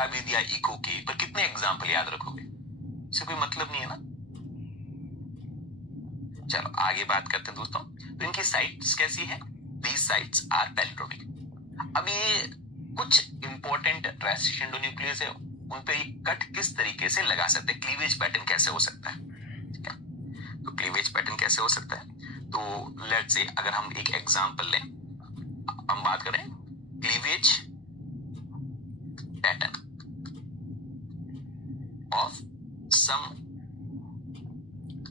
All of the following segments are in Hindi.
बता भी दिया इको के, पर कितने एग्जाम्पल याद रखोगे? इससे कोई मतलब नहीं है ना। चलो आगे बात करते हैं दोस्तों। तो इनकी साइट्स कैसी है? These sites are palindromic. अब ये कुछ इंपॉर्टेंट ट्रांजिशन एंडोन्यूक्लियस है, उन पे कट किस तरीके से लगा सकते हैं, क्लीवेज पैटर्न कैसे हो सकता है, ठीक है। तो क्लीवेज पैटर्न कैसे हो सकता है, तो लेट्स से अगर हम एक एग्जांपल लें, हम बात करें cleavage pattern of some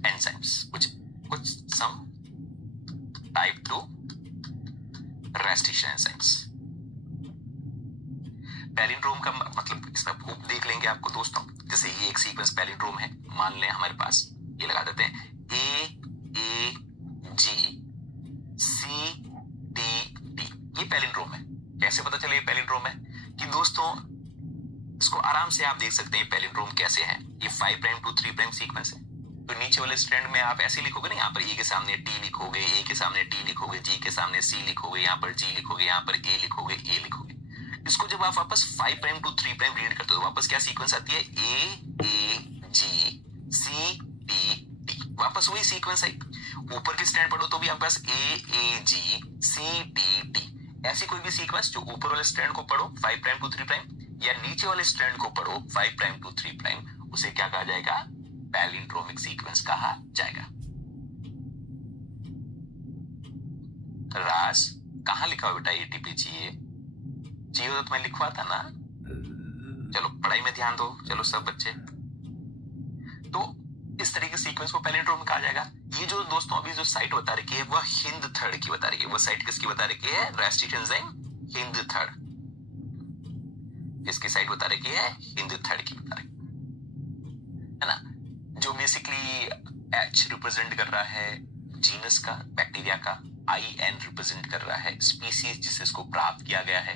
enzymes, कुछ some type 2 restriction enzymes. Palindrome का मतलब इसका प्रूफ देख लेंगे आपको दोस्तों। जैसे ये एक सीक्वेंस पैलिंड्रोम है, मान लें हमारे पास, ये लगा देते हैं AAG CTT, ये पैलिंड्रोम है। कैसे पता चले ये पैलिंड्रोम है? कि दोस्तों इसको आराम से आप देख सकते हैं पैलिंड्रोम कैसे है। ये 5 प्राइम टू 3 प्राइम सीक्वेंस है। तो नीचे वाले स्ट्रैंड में आप ऐसे लिखोगे ना, यहाँ पर ए के सामने टी लिखोगे, ए के सामने टी लिखोगे, जी के सामने सी लिखोगे, यहाँ पर जी लिखोगे, यहाँ पर ए लिखोगे, ए लिखोगे। इसको जब आप वापस 5 प्राइम टू 3 प्राइम रीड करते हो, वापस क्या सीक्वेंस आती है? AAG CTT, वापस वही सीक्वेंस आई। ऊपर की स्ट्रैंड पढ़ो तो भी आपके पास AAG CTT। ऐसी कोई भी सीक्वेंस जो ऊपर वाले स्ट्रैंड को पढ़ो 5 प्राइम टू 3 प्राइम, या नीचे वाले स्ट्रैंड को पढ़ो 5 प्राइम टू 3 प्राइम, उसे क्या कहा जाएगा? पैलिंड्रोमिक सीक्वेंस कहा जाएगा। राज कहां लिखा हुआ बेटा? ATP चाहिए तो मैं लिखवाता ना। चलो पढ़ाई में ध्यान दो, चलो सब बच्चे। तो इस तरीके सीक्वेंस को पैलिंड्रोम कहा जाएगा। ये जो दोस्तों अभी जो साइट बता रखी है वह हिंदथर्ड की बता रही है। वो साइट किसकी बता रखी है? Restriction enzyme Hind third. इसकी साइट बता रखी है हिंदथर्ड की बता रखी है ना। जो बेसिकली H रिप्रेजेंट कर रहा है जीनस का, बैक्टीरिया का, IN रिप्रेजेंट कर रहा है स्पीसीज जिसे इसको प्राप्त किया गया है,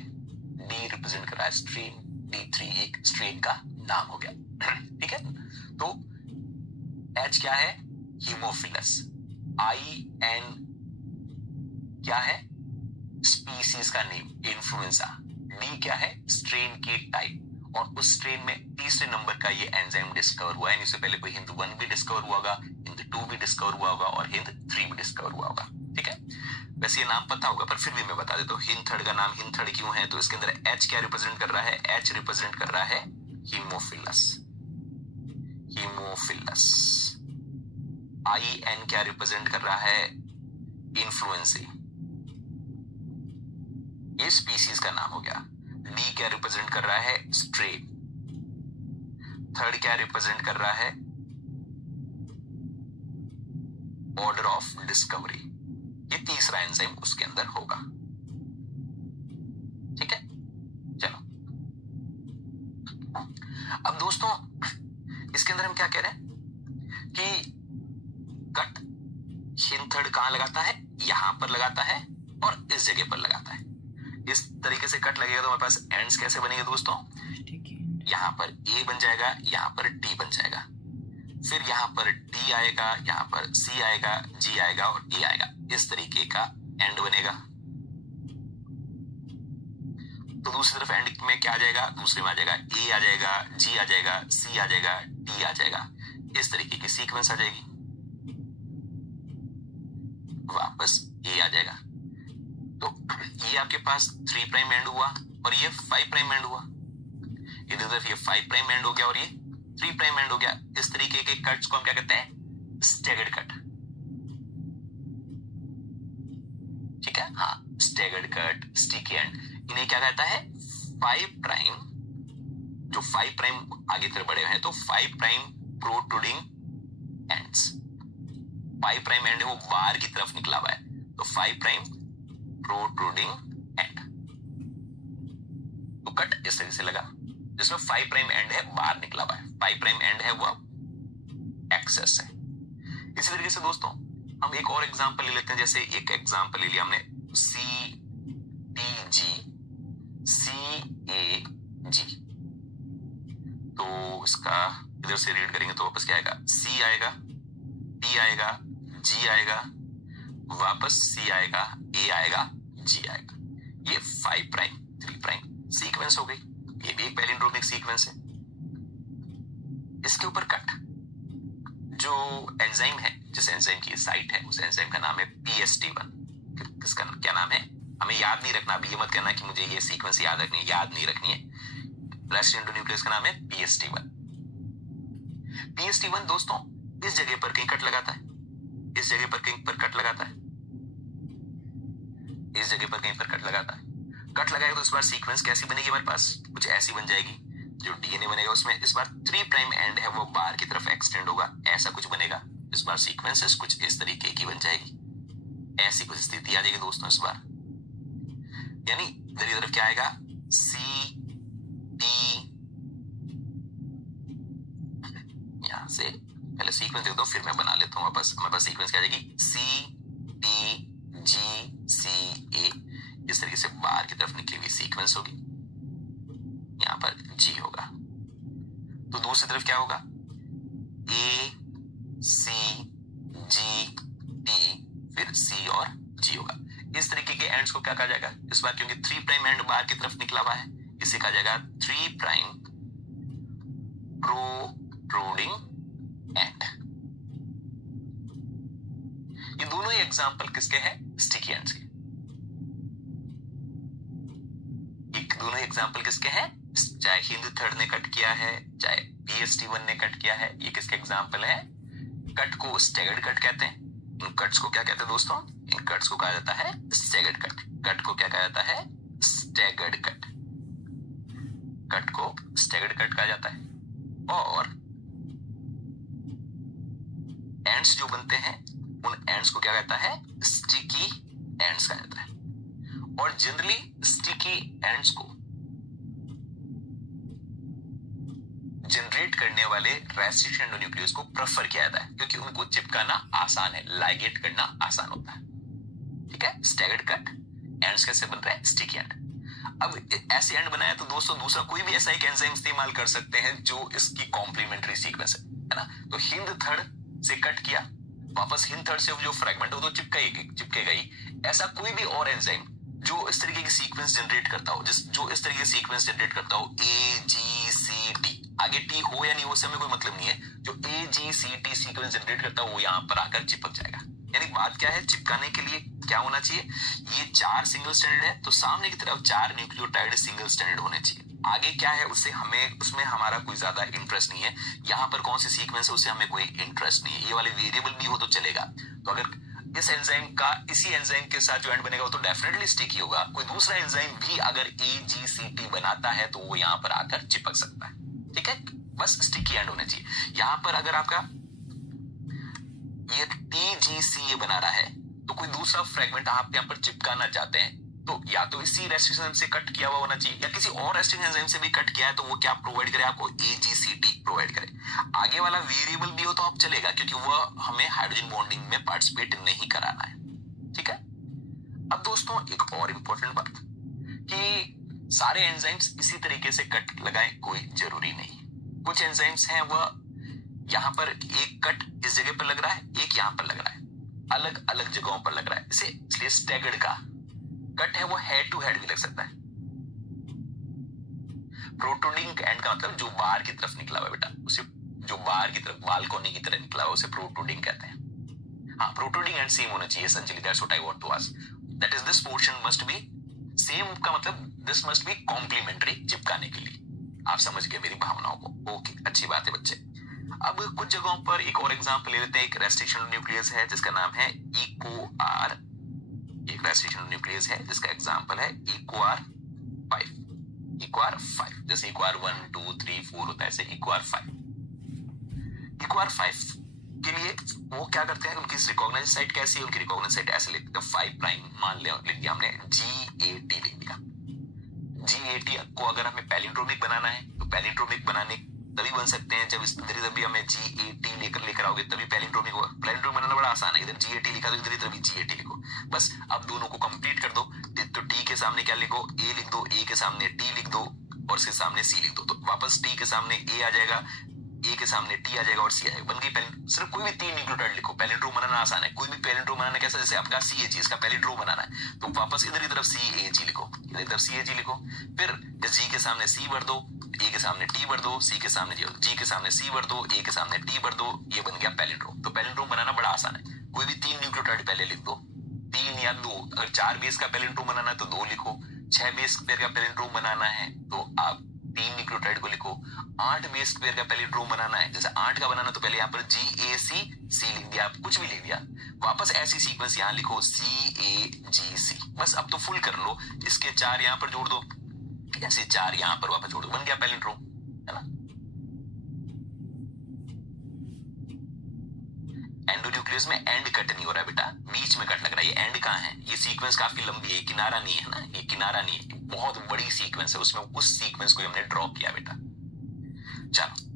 D रिप्रेजेंट कर रहा है स्ट्रेन, D3 एक स्ट्रेन का नाम हो गया, ठीक है। तो H क्या है? हीमोफिलस। IN क्या है? स्पीसीज का नेम, इन्फ्लुएंजा। D क्या है? स्ट्रेन के टाइप। और उस स्ट्रेन में तीसरे नंबर का ये एंजाइम डिस्कवर हुआ है। इससे पहले कोई हिंद 1 भी डिस्कवर हुआ होगा, हिंद 2 भी डिस्कवर हुआ होगा और हिंद 3 भी डिस्कवर हुआ होगा, ठीक है। वैसे ये नाम पता होगा पर फिर भी मैं बता देता हूँ। हिंदथर्ड का नाम हिंदथर्ड क्यों है? तो इसके अंदर H क्या रिप्रेजेंट कर रहा है? H रिप्रेजेंट कर रहा है हीमोफिलस। हीमोफिलस। IN क्या रिप्रेजेंट कर रहा है? इन्फ्लुएंसी। ये स्पीसीज का नाम हो गया। D क्या रिप्रेजेंट कर रहा है? स्ट्रेन। थर्ड क्या रिप्रेजेंट कर रहा है? Order of discovery. ये तीसरा एंजाइम उसके अंदर होगा, ठीक है। चलो अब दोस्तों इसके अंदर हम क्या कह रहे हैं कि कट हिंदथर्ड कहां लगाता है? यहां पर लगाता है और इस जगह पर लगाता है। इस तरीके से कट लगेगा तो हमारे पास एंड्स कैसे बनेंगे दोस्तों? यहां पर A बन जाएगा, यहां पर D बन जाएगा, फिर यहां पर D आएगा, यहां पर C आएगा, G आएगा और A आएगा। इस तरीके का एंड बनेगा। तो दूसरी तरफ एंड में क्या आ जाएगा? दूसरे में आ जाएगा A आ जाएगा, G आ जाएगा, C आ जाएगा, D आ जाएगा। इस तरीके की सीक्वेंस आ जाएगी। वापस A आ जाएगा। तो ये आपके पास 3 प्राइम एंड हुआ और ये 5 प्राइम एंड हुआ। इधर तरफ ये 5 प्राइम एंड हो गया और ये 3 प्राइम एंड हो गया। इस तरीके के कट्स को हम क्या कहते हैं? स्टैगर्ड कट, ठीक है। हाँ, स्टैगर्ड कट, स्टिकी एंड, इन्हें क्या कहता है? 5 प्राइम, जो 5 प्राइम आगे तरफ बढ़े हुए हैं तो 5 prime protruding ends. 5 prime and है वो बाहर की तरफ निकला हुआ है, तो 5 प्राइम प्रोट्रूडिंग एंड। तो कट इस तरह से लगा जिसमें 5 प्राइम एंड है बाहर निकला हुआ है, 5 प्राइम एंड है वो एक्सेस है। इसी तरीके से दोस्तों हम एक और एग्जांपल ले लेते हैं। जैसे एक एग्जांपल ले लिया हमने CTG CAG, तो इसका इधर से रीड करेंगे तो वापस क्या आएगा? C आएगा, T आएगा, G आएगा, वापस C आएगा, A आएगा, G आएगा। ये 5 प्राइम 3 प्राइम सीक्वेंस हो गई। ये भी एक पैलिंड्रोमिक सीक्वेंस है। इसके ऊपर कट, जो एंजाइम है, जिस एंजाइम की साइट है, उस एंजाइम का नाम है PST1। किसका क्या नाम है हमें याद नहीं रखना, अब ये मत कहना कि मुझे ये सीक्वेंस याद रखनी है, याद नहीं रखनी है। रेस्ट एंडोन्यूक्लियस का नाम है PST1। PST1 दोस्तों इस जगह पर कहीं कट लगाता है, इस जगह पर कहीं पर कट लगाता है, इस जगह पर कहीं पर कट लगाता है। कट लगाएगा तो इस बार सीक्वेंस कैसी बनेगी हमारे पास, कुछ ऐसी बन जाएगी। जो डीएनए बनेगा उसमें इस बार 3 प्राइम एंड है वो बार की तरफ एक्सटेंड होगा, ऐसा कुछ बनेगा। इस बार सीक्वेंसेस कुछ इस तरीके की बन जाएगी, ऐसी कुछ स्थिति आ जाएगी दोस्तों इस बार। यानी इधर की तरफ क्या आएगा, C T, यहां से पहले सीक्वेंस देख दो फिर मैं बना लेता हूं वापस। हमारे पास सीक्वेंस क्या आ जाएगी, C T G C A, इस तरीके से बाहर की तरफ निकली हुई सीक्वेंस होगी, यहां पर G होगा। तो दूसरी तरफ क्या होगा, A C G T, फिर C और G होगा। इस तरीके के एंड्स को क्या कहा जाएगा इस बार, क्योंकि 3 प्राइम एंड बाहर की तरफ निकला हुआ है, इसे कहा जाएगा 3 प्राइम प्रोट्रूडिंग एंड। ये दोनों ही एग्जांपल किसके हैं, स्टिकी एंड्स के। ये दोनों ही एग्जांपल किसके हैं, चाहे हिंद थर्ड ने कट किया है, चाहे PST1 ने कट किया है, ये किसके एग्जांपल है। कट को स्टैगर्ड कट कहते हैं। इन कट्स को क्या कहते हैं दोस्तों, इन कट्स को कहा जाता है स्टैगर्ड कट। कट को क्या कहा जाता है, स्टैगर्ड कट। कट को स्टैगर्ड कट कहा जाता है। और एंड्स जो बनते हैं उन एंड्स को क्या कहता है, स्टिकी एंड्स कहा जाता है। और जनरली स्टिकी एंड्स को जनरेट करने वाले रेस्ट्रिक्शन एंडोन्यूक्लियस को प्रेफर किया जाता है, क्योंकि उनको चिपकाना आसान है, लाइगेट करना आसान होता है। ठीक है, स्टैगर्ड कट एंड्स कैसे बन रहे हैं, स्टिकी एंड। अब ऐसे एंड बनाया तो दोस्तों दूसरा कोई भी ऐसा एक एंजाइम इस्तेमाल कर सकते हैं जो इसकी कॉम्प्लीमेंट्री सीक्वेंस है ना। तो हिंद थर्ड से कट किया, वापस हिंद थर्ड से जो फ्रेगमेंट हो तो चिपकेगा ही। ऐसा कोई भी और एंजाइम जो इस तरीके की सीक्वेंस जनरेट करता हो, जो इस तरीके की सीक्वेंस जनरेट करता हो, AGCT, आगे T हो या नहीं हो उससे हमें कोई मतलब नहीं है, जो AGCT सीक्वेंस जनरेट करता हो वो यहाँ पर आकर चिपक जाएगा। यानी बात क्या है, चिपकाने के लिए क्या होना चाहिए, ये 4 सिंगल स्ट्रैंडेड है तो सामने की तरफ 4 न्यूक्लियोटाइड सिंगल स्ट्रैंडेड होने चाहिए। आगे क्या है उसमें हमारा कोई ज्यादा इंटरेस्ट नहीं है, यहाँ पर कौन सी सीक्वेंस है उससे हमें कोई इंटरेस्ट नहीं है। ये वाले वेरिएबल भी हो तो चलेगा। तो अगर इस एंजाइम का इसी एंजाइम के साथ जो एंड बनेगा वो तो डेफिनेटली स्टिकी होगा। कोई दूसरा एंजाइम भी अगर AGCT बनाता है तो वो यहाँ पर आकर चिपक सकता है। ठीक है, बस स्टिकी एंड होना चाहिए। यहाँ पर अगर आपका ये TGCA बना रहा है तो कोई दूसरा फ्रेगमेंट आप यहाँ पर चिपकाना चाहते हैं तो या तो इसी रेस्ट्रिक्शन से कट किया हुआ होना चाहिए या किसी और रेस्ट्रिक्शन एंजाइम से भी कट किया है तो वो क्या प्रोवाइड करे आपको, AGCT प्रोवाइड करे। आगे वाला वेरिएबल भी हो तो आप चलेगा, क्योंकि वह हमें हाइड्रोजन बॉन्डिंग में पार्टिसिपेट नहीं कराना है। ठीक है, अब दोस्तों एक और इंपॉर्टेंट बात कि सारे एंजाइम्स इसी तरीके से कट लगाएं कोई जरूरी नहीं। कुछ एंजाइम्स हैं वह यहाँ पर एक कट इस जगह पर लग रहा है, एक यहाँ पर लग रहा है, अलग अलग जगहों पर लग रहा है। इसलिए स्टैगर्ड का कट है वो हेड टू हेड भी लग सकता है। प्रोट्रूडिंग एंड का मतलब जो बाहर की तरफ निकला हुआ बेटा, उसे जो बाहर की तरफ बालकोनी की तरह निकला हुआ उसे प्रोट्रूडिंग कहते हैं। हाँ, प्रोट्रूडिंग एंड सेम होना चाहिए essentially, that's what I want to ask, that is this portion must be same का मतलब this must be complementary चिपकाने के लिए। आप समझ गए मेरी भावनाओं को, ओके, अच्छी बात है बच्चे। अब कुछ जगहों पर एक और एग्जांपल ले लेते हैं। एक रेस्ट्रिक्शन न्यूक्लियस है जिसका नाम है EcoR, एक रेस्ट्रिक्शन न्यूक्लियस है जिसका एग्जांपल है EcoR5। EcoR5 जैसे EcoR 1 2 3 4 होता है, ऐसे EcoR5। EcoR5 के लिए वो क्या करते हैं, उनकी रिकॉग्नाइज साइट कैसी है, उनकी रिकॉग्नाइज साइट ऐसे लिखते हैं 5 प्राइम मान लिया, लिख दिया हमने GAT लिख दिया। GAT को अगर हमें पैलिंड्रोमिक बनाना है तो पैलिंड्रोमिक बनाने तभी बन सकते हैं जब इस इधर भी हमें GAT लेकर आओगे तभी पैलिंड्रोमिक होगा। पैलिंड्रोमिक बनाना बड़ा आसान है, इधर GAT लिखा तो इधर भी GAT लिखो, बस। अब दोनों को कंप्लीट कर दो तो T के सामने क्या लिखो, A लिख दो, A के सामने T लिख दो और इसके सामने C लिख दो, तो वापस T के सामने A आ जाएगा, A के सामने T आ जाएगा और C आ जाएगा, बन गई। सिर्फ कोई भी 3 न्यूक्लियोटाइड लिखो, पैलिंड्रोम बनाना आसान है। कोई भी पैलिंड्रोम बनाना कैसा, जैसे आपका CAG, इसका पैलिंड्रोम बनाना है तो वापस इधर की तरफ CAG लिखो, इधर की तरफ CAG लिखो, फिर G के सामने C भर दो, ए के सामने टी भर दो, सी के सामने जी के सामने सी भर दो, ए के सामने टी भर दो, ये बन गया पैलिंड्रोम। तो पैलिंड्रोम बनाना बड़ा आसान है, कोई भी 3 न्यूक्लियोटाइड पहले लिख दो, 3 या 2। अगर 4 बेस का पैलिंड्रोम बनाना है तो 2 लिखो, 6 बेस पेयर का पैलिंड्रोम बनाना है तो आप 3 न्यूक्लियोटाइड को लिखो, 8 बेस पेयर का पैलिंड्रोम बनाना है, जैसे 8 का बनाना तो पहले यहाँ पर GAC लिख दिया, आप कुछ भी लिख दिया, वापस ऐसी सीक्वेंस यहाँ लिखो CAGC, बस अब तो फुल कर लो, इसके 4 यहाँ पर जोड़ दो, ऐसे 4 यहाँ पर वापस जोड़ दो, बन गया पैलिंड्रोम, है ना। एंडोन्यूक्लियस में एंड कट नहीं हो रहा है बेटा, बीच में कट लग रहा है, ये एंड कहाँ है, ये सीक्वेंस काफी लंबी है, किनारा नहीं है ना, ये किनारा नहीं है, बहुत बड़ी सीक्वेंस है, उसमें उस सीक्वेंस को हमने ड्रॉ किया बेटा। चलो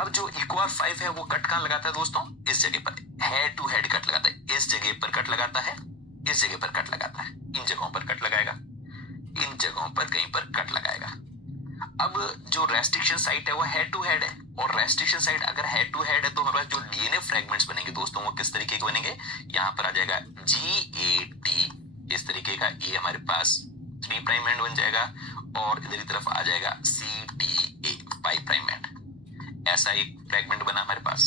अब जो इक्वार 5 है वो कट कहां लगाता है दोस्तों, इस जगह पर हेड टू हेड कट लगाता है, इस जगह पर कट लगाता है, इस जगह पर कट लगाता है, इन जगहों पर कट लगाएगा, इन जगहों पर कहीं पर कट लगाएगा। अब जो रेस्ट्रिक्शन साइट है वो हेड टू हेड है, और रेस्ट्रिक्शन साइट अगर हेड टू हेड है तो हमारे पास जो डीएनए फ्रेगमेंट्स बनेंगे दोस्तों वो किस तरीके के बनेंगे, यहां पर आ जाएगा GAT इस तरीके का, ये हमारे पास 3 प्राइम एंड बन जाएगा, और इधर की तरफ आ जाएगा CTA 5 प्राइम एंड, ऐसा एक फ्रेगमेंट बना हमारे पास।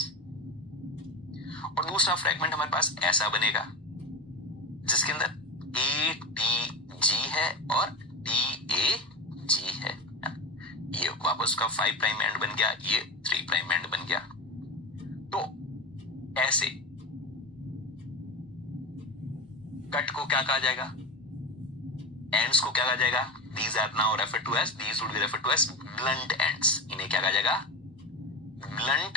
और दूसरा फ्रेगमेंट हमारे पास ऐसा बनेगा जिसके अंदर ATG है और TAG है, ये वापस का 5 प्राइम एंड बन गया, ये 3 प्राइम एंड बन गया। तो ऐसे कट को क्या कहा जाएगा, एंड्स को क्या कहा जाएगा, these are now referred to as, these would be referred to as blunt ends, इन्हें क्या कहा जाएगा, blunt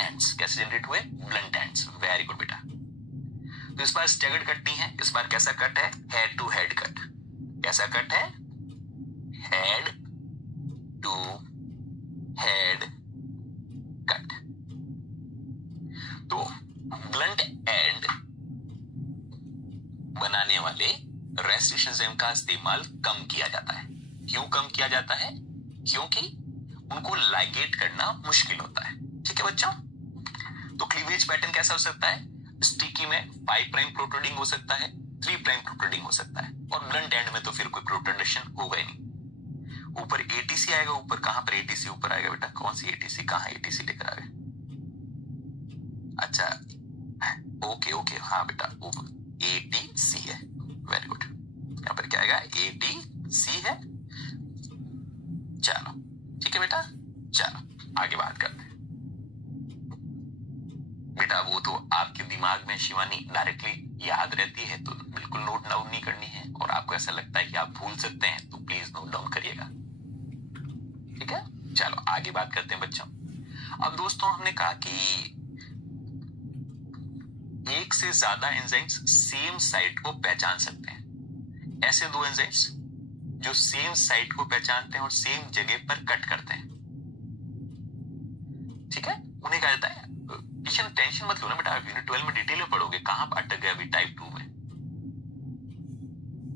ends। कैसे जनरेट हुए, blunt ends, वेरी गुड बेटा। तो इस बार स्टैगर्ड कट नहीं है, इस बार कैसा कट है, हेड टू हेड कट। कैसा कट है, हेड टू हेड कट। तो ब्लंट एंड बनाने वाले रेस्ट्रिक्शन एंजाइम का इस्तेमाल कम किया जाता है। क्यों कम किया जाता है, क्योंकि उनको लाइगेट करना मुश्किल होता है। ठीक है बच्चों, तो क्लीवेज पैटर्न कैसा हो सकता है, स्टिकी में 5 प्राइम प्रोट्रूडिंग हो सकता है, 3 प्राइम प्रोट्रूडिंग हो सकता है, और ब्लंट एंड में तो फिर कोई प्रोट्रूडेशन होगा ही नहीं। ऊपर ATC आएगा, ऊपर कहां पर ATC ऊपर आएगा बेटा, कौन सी ATC, कहां ATC लेकर आ गए, अच्छा ओके ओके, हाँ बेटा ऊपर ATC है, वेरी गुड, यहां पर क्या आएगा, ATC है। चलो ठीक है बेटा, चलो आगे बात करते हैं। बेटा वो तो आपके दिमाग में शिवानी डायरेक्टली याद रहती है, तो बिल्कुल नोट डाउन नहीं करनी है, और आपको ऐसा लगता है कि आप भूल सकते हैं तो प्लीज नोट डाउन करिएगा। ठीक है, चलो आगे बात करते हैं बच्चों। अब दोस्तों हमने कहा कि एक से ज्यादा एंजाइम्स सेम साइट को पहचान सकते हैं। ऐसे 2 एंजाइम्स जो सेम साइट को पहचानते हैं और सेम जगह पर कट करते हैं, ठीक है, उन्हें कहा जाता है, टेंशन मत लो ना बेटा, यूनिट 12 में डिटेल में पढ़ोगे, कहां अटक गए अभी टाइप 2 में।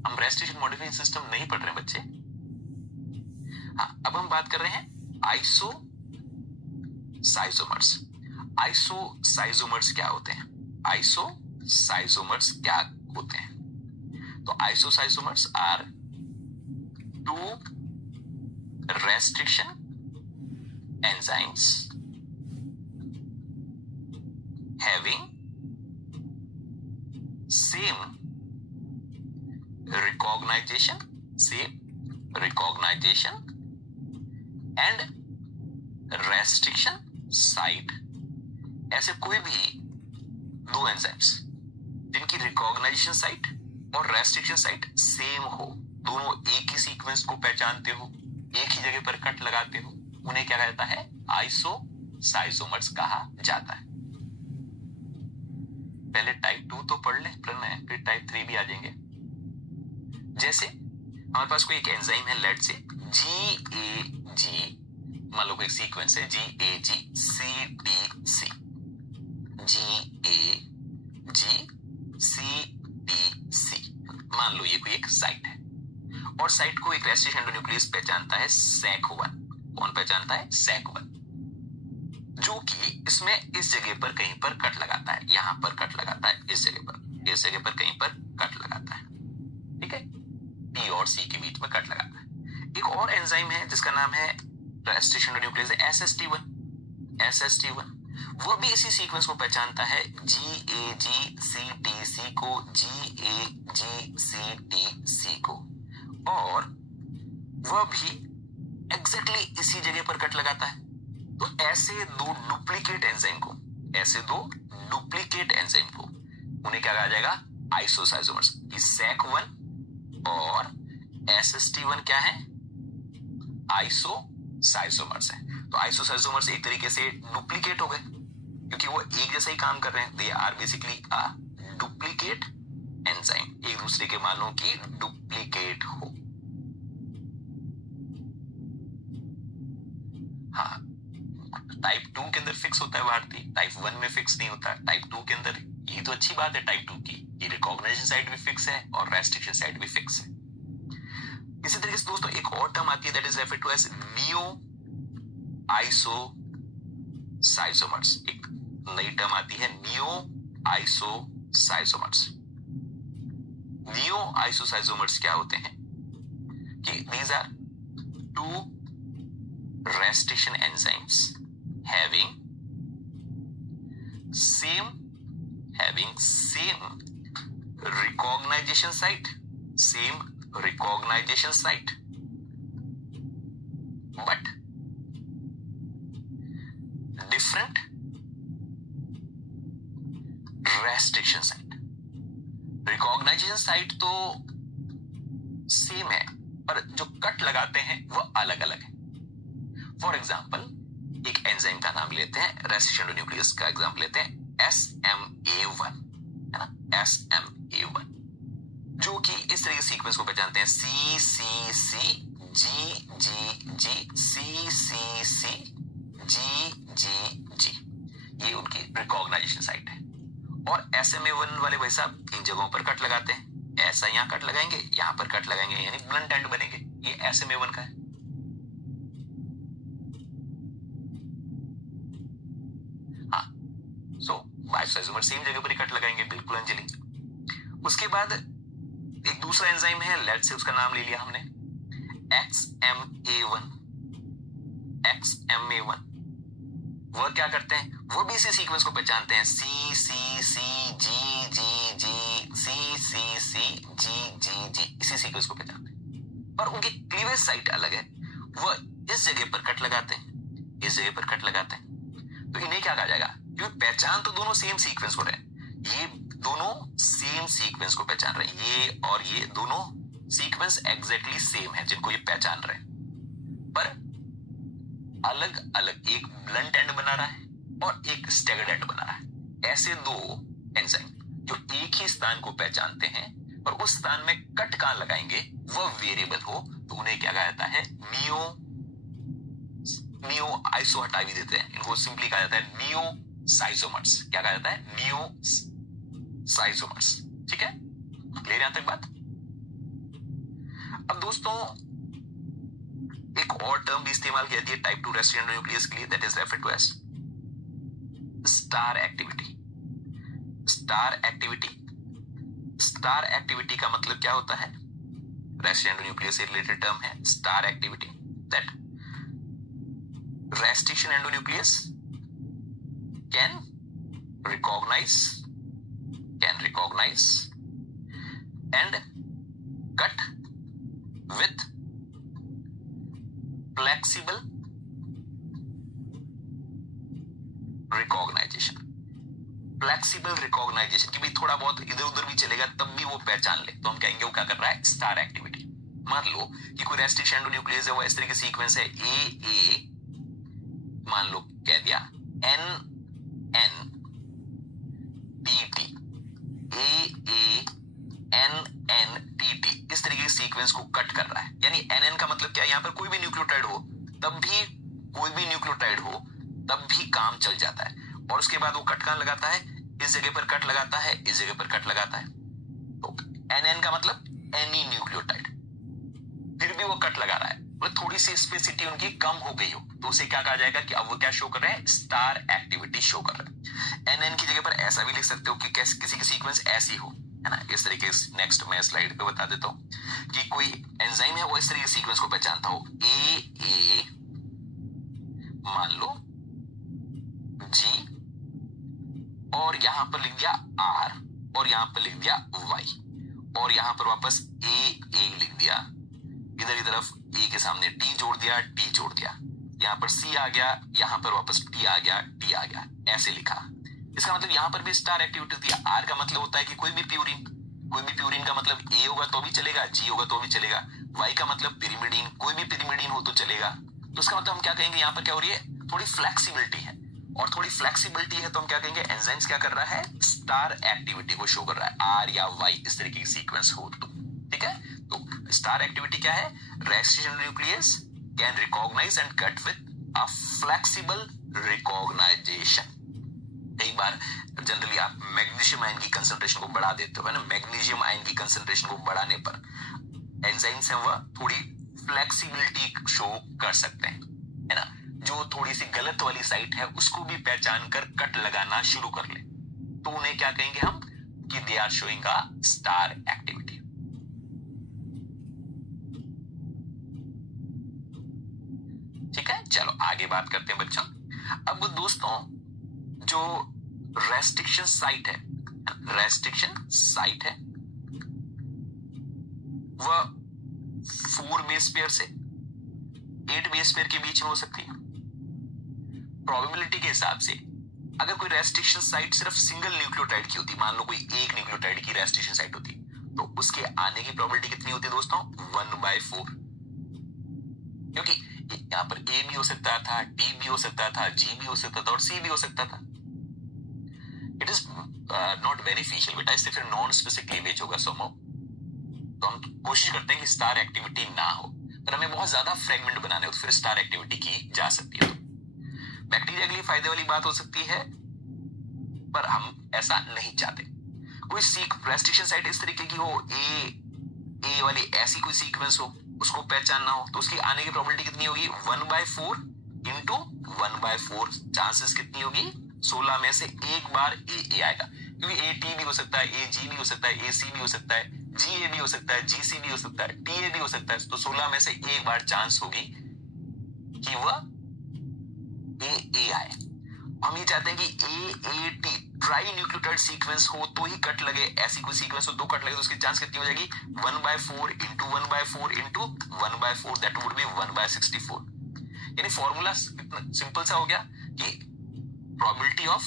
हम रेस्ट्रिक्शन मॉडिफाइंग सिस्टम नहीं पढ़ रहे बच्चे। हाँ, अब हम बात कर रहे हैं आइसोसाइजोमर्स। आइसोसाइजोमर्स क्या होते हैं, आइसोसाइजोमर्स क्या होते हैं, तो isoschizomers are 2 restriction enzymes having same recognition and restriction site। ऐसे कोई भी 2 एंजाइम्स जिनकी रिकॉग्नाइजेशन साइट और रेस्ट्रिक्शन साइट सेम हो, दोनों एक ही सीक्वेंस को पहचानते हो, एक ही जगह पर कट लगाते हो, उन्हें क्या कहता है, आइसोसाइजोमर्स कहा जाता है। पहले टाइप 2 तो पढ़ ले, फिर टाइप 3 भी आ जाएंगे। जैसे हमारे पास कोई एक एंजाइम है, लेट से GAG, मान लो कोई सीक्वेंस है GAG CTC, GAG CTC, मान लो ये कोई एक साइट है, और साइट को एक रेस्ट्रिक्शन एंडोन्यूक्लियस पहचानता है SEC1। कौन पहचानता है, SEC1, जो कि इसमें इस जगह पर कहीं पर कट लगाता है, यहां पर कट लगाता है, इस जगह पर कहीं पर कट लगाता है। ठीक है, T और C के बीच में कट लगाता है। एक और एंजाइम है जिसका नाम है रेस्ट्रिक्शन न्यूक्लियस SST1 वो भी इसी सीक्वेंस को पहचानता है GAGCTC को GAGCTC को, और वह भी एग्जैक्टली इसी जगह पर कट लगाता है। तो ऐसे दो डुप्लीकेट एंजाइम को उन्हें क्या कहा जाएगा, आइसोसाइजोमर्स। SEC1 और SST1 क्या है, आइसोसाइजोमर्स है। तो आइसोसाइजोमर्स एक तरीके से डुप्लीकेट हो गए क्योंकि वो एक जैसा ही काम कर रहे हैं। They are basically a duplicate enzyme, एक दूसरे के मानों की डुप्लीकेट हो। हाँ, टाइप 2 के अंदर फिक्स होता है भारतीय, टाइप 1 में फिक्स नहीं होता। टाइप 2 के अंदर ये तो अच्छी बात है टाइप 2 की, ये रिकॉग्निशन साइट भी फिक्स है और रेस्ट्रिक्शन साइट भी फिक्स है। इसी तरीके से दोस्तों एक और टर्म आती है that is referred to as neo isoschizomers. एक नई टर्म आती है नियो आइसोसाइजोमर्स। नियो आइसोसाइजोमर्स क्या होते हैं कि these are two restriction enzymes having same recognition site but different restriction site। Recognition site तो सेम है पर जो कट लगाते हैं वो अलग अलग है। फॉर एग्जाम्पल एक एंजाइम का नाम लेते हैं, रेस्ट्रिक्शन न्यूक्लियस का एग्जाम्पल लेते हैं SMA1, है ना, SMA1 जो कि इस तरह के सीक्वेंस को पहचानते हैं CCC GGG CCC GGG, ये उनकी रिकॉग्नाइजेशन साइट है। और SMA1 वाले भाई साहब इन जगहों पर कट लगाते हैं, ऐसा यहां कट लगाएंगे, यहां पर कट लगाएंगे, यानी ब्लंट एंड बनेंगे। ये SMA1 का है। हाँ, सो आइसोसाइजोमर सेम जगह पर कट लगाएंगे, बिल्कुल अंजलि। उसके बाद एक दूसरा एंजाइम है, लेट से उसका नाम ले लिया हमने XMA1। वो क्या करते हैं, वो भी इसी सीक्वेंस को पहचानते हैं CCC GGG CCC GGG, इसी सीक्वेंस को पहचानते हैं पर उनकी क्लीवेज साइट अलग है। वो इस जगह पर कट लगाते हैं, इस जगह पर कट लगाते हैं। तो इन्हें क्या कहा जाएगा, क्योंकि पहचान तो दोनों सेम सीक्वेंस को रहे हैं, ये दोनों सेम सीक्वेंस को पहचान रहे हैं, ये और ये दोनों सीक्वेंस एग्जैक्टली सेम है जिनको ये पहचान रहे हैं, पर अलग अलग, एक ब्लंट एंड बना रहा है और एक स्टैगर्ड एंड बना रहा है। ऐसे दो एंजाइम जो एक ही स्थान को पहचानते हैं और उस स्थान में कट कहां लगाएंगे वो वेरिएबल हो, तो उन्हें क्या कहा जाता है, नियो आइसो हटा भी देते हैं, इनको सिंपली कहा जाता है नियो साइजोमर्स। क्या कहा जाता है, नियो साइजोमर्स। ठीक है, क्लियर यहां तक बात। अब दोस्तों एक और टर्म भी इस्तेमाल की जाती है टाइप 2 रेस्ट्रिक्शन न्यूक्लियस के लिए, that is referred to as star activity. Star activity का मतलब क्या होता है, रेस्ट्रिक्शन न्यूक्लियस से रिलेटेड टर्म है star activity, that restriction endonuclease can recognize and cut with flexible recognition कि भी थोड़ा बहुत इधर उधर भी चलेगा तब भी वो पहचान ले, तो हम कहेंगे वो क्या कर रहा है, स्टार एक्टिविटी। मान लो कि कोई रेस्ट्रिक्शन एंडोन्यूक्लियस है, वो इस तरह की सीक्वेंस है AA, मान लो कह दिया NNTT AANNTT, इस तरीके की सीक्वेंस को कट कर रहा है। यानी NN का मतलब क्या है, यहां पर कोई भी न्यूक्लियोटाइड हो तब भी काम चल जाता है। और उसके बाद वो कट कहां लगाता है, इस जगह पर कट लगाता है, इस जगह पर कट लगाता है। तो NN का मतलब एनी न्यूक्लियोटाइड, फिर भी वो कट लगा रहा है, वो थोड़ी सी स्पेसिसिटी उनकी कम हो गई हो तो उसे क्या कहा जाएगा कि अब वो क्या शो कर रहे हैं, स्टार एक्टिविटी शो कर रहे हैं। NN की जगह पर ऐसा भी लिख सकते हो कि किसी की सीक्वेंस ऐसी हो, है ना। इस तरीके से नेक्स्ट मैं स्लाइड पे बता देता हूं कि कोई एंजाइम है वो इस तरीके सीक्वेंस को पहचानता हो, ए मान लो, जी, और यहां पर लिख दिया आर, और यहां पर लिख दिया वाई, और यहां पर वापस ए लिख दिया, इधर की तरफ ए के सामने टी जोड़ दिया, टी जोड़ दिया, यहां पर सी आ गया, यहां पर वापस टी आ गया, टी आ गया, ऐसे लिखा। इसका मतलब यहां पर भी स्टार एक्टिविटी होती है। आर का मतलब होता है कि कोई भी प्यूरिन का मतलब ए होगा तो भी चलेगा, जी होगा तो भी चलेगा, वाई का मतलब पिरिमिडीन, कोई भी पिरिमिडीन हो तो चलेगा। तो इसका मतलब हम क्या कहेंगे, यहां पर क्या हो रही है, थोड़ी फ्लेक्सिबिलिटी है, और थोड़ी फ्लेक्सिबिलिटी है तो हम क्या कहेंगे, एंजाइम्स क्या कर रहा है, स्टार एक्टिविटी को शो कर रहा है, आर या वाई इस तरीके की सीक्वेंस हो तो, ठीक है। तो स्टार एक्टिविटी क्या है, restriction nuclease can recognize and cut with a flexible recognition. कई बार जनरली आप मैग्नीशियम आयन की कंसंट्रेशन को बढ़ा देते हो, है ना, मैग्नीशियम आयन की कंसंट्रेशन को बढ़ाने पर एंजाइम्स हैं वह थोड़ी फ्लेक्सिबिलिटी शो कर सकते हैं, है ना, जो थोड़ी सी गलत वाली साइट है उसको भी पहचान कर कट लगाना शुरू कर ले तो उन्हें क्या कहेंगे हम, कि they are showing a star activity. ठीक है, चलो आगे बात करते हैं बच्चों। अब दोस्तों जो रेस्ट्रिक्शन साइट है वह 4 बेस पेयर से 8 बेस पेयर के बीच में हो सकती है। प्रोबेबिलिटी के हिसाब से अगर कोई रेस्ट्रिक्शन साइट सिर्फ सिंगल न्यूक्लियोटाइड की होती, मान लो कोई एक न्यूक्लियोटाइड की रेस्ट्रिक्शन साइट होती, तो उसके आने की प्रोबेबिलिटी कितनी होती है दोस्तों, 1/4, क्योंकि यहां पर ए भी हो सकता था, टी भी हो सकता था, जी भी हो सकता था, और सी भी हो सकता था। इट इज नॉट बेनिफिशियल बेटा, इससे फिर नॉन स्पेसिफिक क्लीवेज होगा सोमो। तो हम कोशिश करते हैं कि स्टार एक्टिविटी ना हो, पर हमें बहुत ज्यादा फ्रेगमेंट बनाने हो तो फिर स्टार एक्टिविटी की जा सकती है। बैक्टीरिया के लिए फायदे वाली बात हो सकती है, पर हम ऐसा नहीं चाहते। कोई रेस्ट्रिक्शन साइट इस तरीके की हो, ए वाली ऐसी कोई सीक्वेंस हो, उसको पहचानना हो, तो उसकी आने की प्रोबेबिलिटी कितनी होगी, 1/4 इंटू 1/4, चांसेस कितनी होगी, 16 में से एक बार ए आएगा, क्योंकि ए टी भी हो सकता है, ए जी भी हो सकता है, ए सी भी हो सकता है, जी ए भी हो सकता है, जी सी भी हो सकता है, टी ए भी हो सकता है। तो 16 में से एक बार चांस होगी कि वह ए आए। हम ये चाहते हैं कि A tea tri nucleotide sequence हो तो ही कट लगे, ऐसी कोई सीक्वेंस हो 2 कट लगे तो उसकी चांस कितनी हो जाएगी, 1/4 into 1/4 into 1/4, that would be 1/64। यानी फॉर्मूला सिंपल सा हो गया कि probability of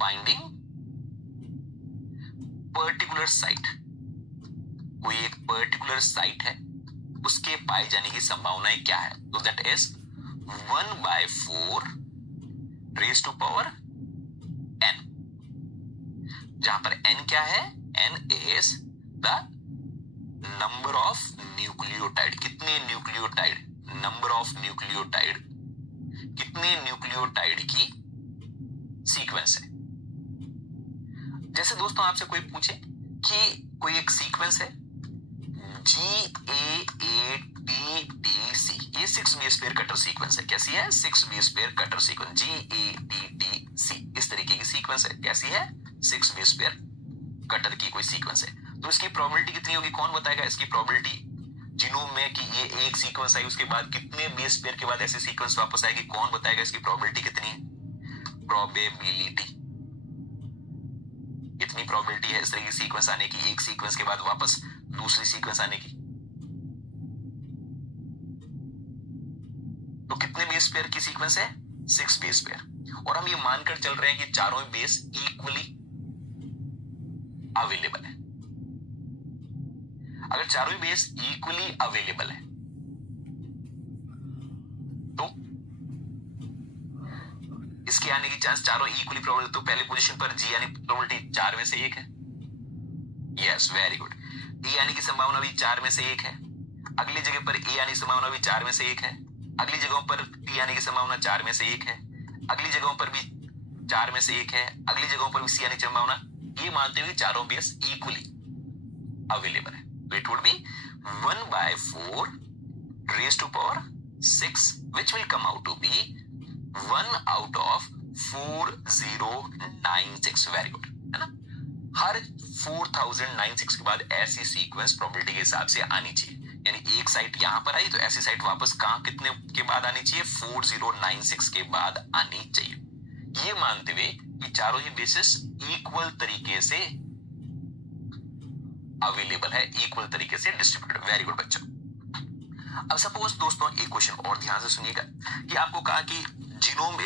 finding particular site, कोई एक पर्टिकुलर साइट है उसके पाए जाने की संभावनाएं क्या है, तो that is 1/4 raise to power n, जहां पर n क्या है, n is the number of nucleotide, कितने न्यूक्लियोटाइड, नंबर ऑफ न्यूक्लियोटाइड, कितने न्यूक्लियोटाइड की सीक्वेंस है। जैसे दोस्तों आपसे कोई पूछे कि कोई एक सीक्वेंस है GAATTC, ये 6 बेस पेयर कटर सीक्वेंस है, कैसी है, 6 base pair cutter sequence, GATTC इस तरीके की सीक्वेंस है, कैसी है, 6 बेस पेयर कटर की कोई सीक्वेंस है। तो इसकी प्रोबेबिलिटी कितनी होगी, कौन बताएगा इसकी प्रोबेबिलिटी, जीनोम में कि ये एक सीक्वेंस आई उसके बाद कितने बेस पेयर के बाद ऐसी सीक्वेंस वापस आएगी, कौन बताएगा इसकी प्रोबेबिलिटी कितनी है, प्रोबेबिलिटी इतनी प्रोबेबिलिटी है इस तरह की सीक्वेंस आने की, एक सीक्वेंस के बाद वापस दूसरी सीक्वेंस आने की। तो कितने बेस पेयर की सीक्वेंस है, 6 बेस पेयर, और हम ये मानकर चल रहे हैं कि चारों बेस इक्वली अवेलेबल है। अगर चारों बेस इक्वली अवेलेबल है तो इसके आने की चांस चारों इक्वली प्रोबेबल, तो पहले पोजीशन पर जी यानी प्रोबेबिलिटी 4 में से 1 है, यस वेरी गुड, डी आने की संभावना भी 4 में से 1 है, अगली जगह पर ए आने की संभावना भी 4 में से 1 है, अगली जगहों पर टी आने की संभावना 4 में से 1 है, अगली जगहों पर भी 4 में से 1 है, अगली जगहों पर भी सी आने की संभावना, ये मानते हुए चारों बेस इक्वली अवेलेबल है, तो it would be 1/4 raise to power 6 which will come out to be 1 out of 4096. Very good, है ना। हर 4096 के बाद ऐसी सीक्वेंस प्रोबेबिलिटी के हिसाब से आनी चाहिए, यानी एक साइट यहां पर आई तो ऐसी साइट वापस कहां कितने के बाद आनी चाहिए, 4096 के बाद आनी चाहिए। ये मानते हुए कि चारों ही बेसिस इक्वल तरीके से अवेलेबल है, इक्वल तरीके से डिस्ट्रीब्यूटेड। वेरी गुड बच्चों। अब सपोज दोस्तों एक क्वेश्चन और ध्यान से सुनिएगा कि आपको कहा कि जीनोम इज